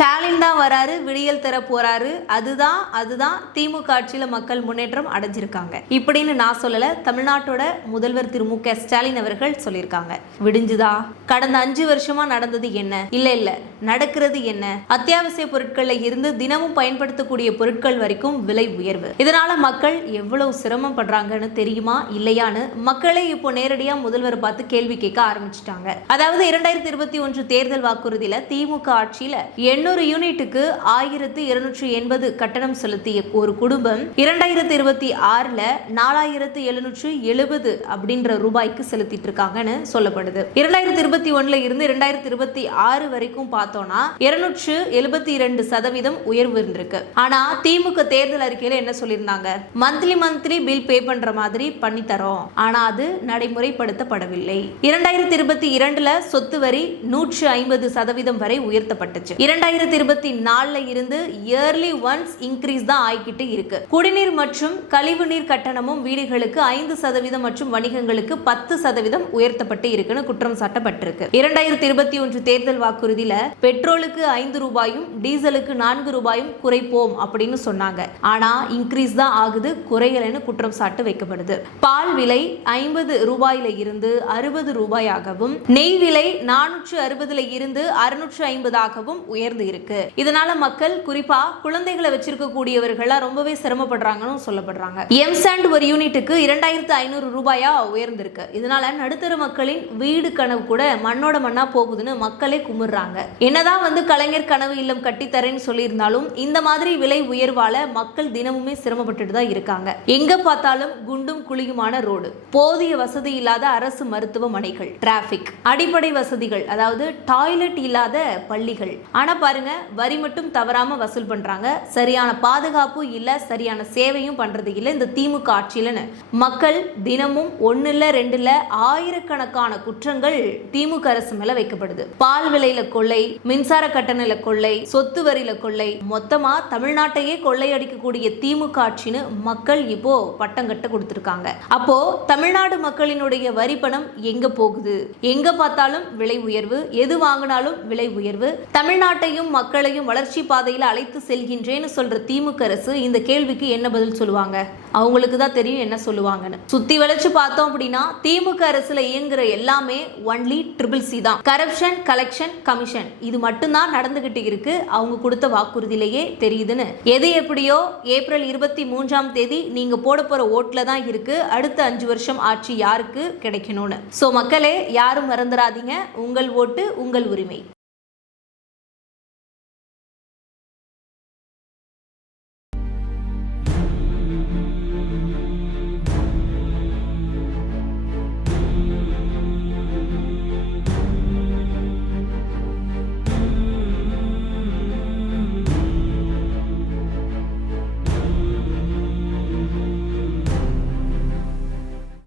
ஸ்டாலின் தான் வராரு, விடியல் தர போறாரு, அதுதான் திமுக ஆட்சியில மக்கள் முன்னேற்றம் அடைஞ்சிருக்காங்க இப்படின்னு நான் சொல்லல. தமிழ்நாட்டோட முதல்வர் திரு மு.க. ஸ்டாலின் அவர்கள் சொல்லியிருக்காங்க. விடிஞ்சுதா? கடந்த 5 வருஷமா நடந்தது என்ன? இல்ல நடக்கிறது என்ன? அத்தியாவசிய பொருட்கள்ல இருந்து தினமும் பயன்படுத்தக்கூடிய பொருட்கள் வரைக்கும் விலை உயர்வு. இதனால மக்கள் எவ்வளவு சிரமம் படுறாங்கன்னு தெரியுமா இல்லையான்னு மக்களே இப்போ நேரடியா முதல்வரை பார்த்து கேள்வி கேட்க ஆரம்பிச்சிட்டாங்க. அதாவது 2021 தேர்தல் வாக்குறுதியில திமுக ஆட்சியில 800 யூனிட்டுக்கு 1280 கட்டணம் செலுத்திய ஒரு குடும்பம் 2026ல 4770 அப்படின்ற ரூபாய்க்கு செலுத்திட்டு இருக்காங்கன்னு சொல்லப்படுது. 2021ல இருந்து 2026 வரைக்கும் பார்த்தோம்னா 272% உயர்வு இருந்திருக்கு. ஆனா திமுக தேர்தல் அறிக்கையில என்ன சொல்லியிருந்தாங்க? மந்த்லி பில் பே பண்ற மாதிரி பண்ணி தரோம். ஆனா அது நடைமுறைப்படுத்தப்படவில்லை. 2022ல சொத்து வரி 150% வரை உயர்த்தப்பட்டுச்சு. 2024ல இருந்து இயர்லி ஒன்ஸ் இன்க்ரீஸ் தான் ஆகிக்கிட்டு இருக்கு. குடிநீர் மற்றும் கழிவுநீர் கட்டணமும் வீடுகளுக்கு 5% மற்றும் வணிகங்களுக்கு 10% உயர்த்தப்பட்டு இருக்குன்னு குற்றம் சாட்டப்பட்டிருக்கு. 2021 தேர்தல் வாக்குறுதியில பெட்ரோலுக்கு 5 ரூபாயும் டீசலுக்கு 4 ரூபாயும் குறைப்போம் அப்படின்னு சொன்னாங்க. ஆனா இன்க்ரீஸ் தான் ஆகுது, குறையலன்னு குற்றம் சாட்டு வைக்கப்படுது. பால் விலை 50 ரூபாயில இருந்து 60 ரூபாயாகவும், நெய் விலை 460ல இருந்து 650ஆகவும் உயர்ந்து இருக்கு. இதனால மக்கள், குறிப்பா குழந்தைகளை வச்சிருக்க கூடியவர்கள் ரொம்பவே சிரமப்படுறாங்கன்னு சொல்லப்படுறாங்க. எம்சாண்ட் ஒரு யூனிட்டுக்கு 2500 ரூபாயா உயர்ந்திருக்கு. இதனால நடுத்தர மக்களின் வீடு கனவு கூட மண்ணோட மண்ணா போகுதுன்னு மக்களே குமுறாங்க. என்னதான் கலைஞர் கனவு இல்லம் கட்டித்தரேன்னு சொல்லியிருந்தாலும் இந்த மாதிரி விலை உயர்வால மக்கள் தினமுமே சிரமப்பட்டு தான் இருக்காங்க. எங்க பார்த்தாலும் குண்டும் குழியுமான ரோடு, போதிய வசதி இல்லாத அரசு மருத்துவமனைகள், டிராபிக், அடிப்படை வசதிகள் அதாவது டாய்லெட் இல்லாத பள்ளிகள். ஆனா பாருங்க, வரி மட்டும் தவறாம வசூல் பண்றாங்க. சரியான பாதுகாப்பு இல்ல, சரியான சேவையும் பண்றது இல்ல இந்த திமுக ஆட்சியிலன்னு மக்கள் தினமும் 1 இல்ல 2 இல்ல ஆயிரக்கணக்கான குற்றங்கள் திமுக அரசு மேல வைக்கப்படுது. பால் விலையில கொள்ளை, மின்சார கட்டணல கொள்ளை, சொத்து வரியில கொள்ளை, மொத்தமா தமிழ்நாட்டையே கொள்ளையடிக்கக்கூடிய திமுக ஆட்சின்னு மக்கள் இப்போ பட்டம் கட்ட கொடுத்திருக்காங்க. அப்போ தமிழ்நாடு மக்களினுடைய வரி பணம் எங்க போகுது? எங்க பார்த்தாலும் விலை உயர்வு, எது வாங்கினாலும் விலை உயர்வு. தமிழ்நாட்டையும் மக்களையும் வளர்ச்சி பாதையில அழைத்து செல்கின்றேன்னு சொல்ற திமுக அரசு இந்த கேள்விக்கு என்ன பதில் சொல்லுவாங்க? அவங்களுக்கு தான் தெரியும் என்ன சொல்லுவாங்கன்னு. சுத்தி வளைச்சு பார்த்தோம் அப்படின்னா திமுக அரசுல இயங்குற எல்லாமே ஒன்லி CCC தான். கரப்ஷன், கலெக்ஷன், கமிஷன், இது மட்டும்தான் நடந்துகிட்டு இருக்கு. அவங்க கொடுத்த வாக்குறுதியிலேயே தெரியுதுன்னு. எது எப்படியோ ஏப்ரல் 23ஆம் தேதி நீங்க போட போற ஓட்டுல தான் இருக்கு அடுத்த 5 வருஷம் ஆட்சி யாருக்கு கிடைக்கணும்னு. சோ மக்களே, யாரும் மறந்துடாதீங்க, உங்கள் ஓட்டு உங்கள் உரிமை.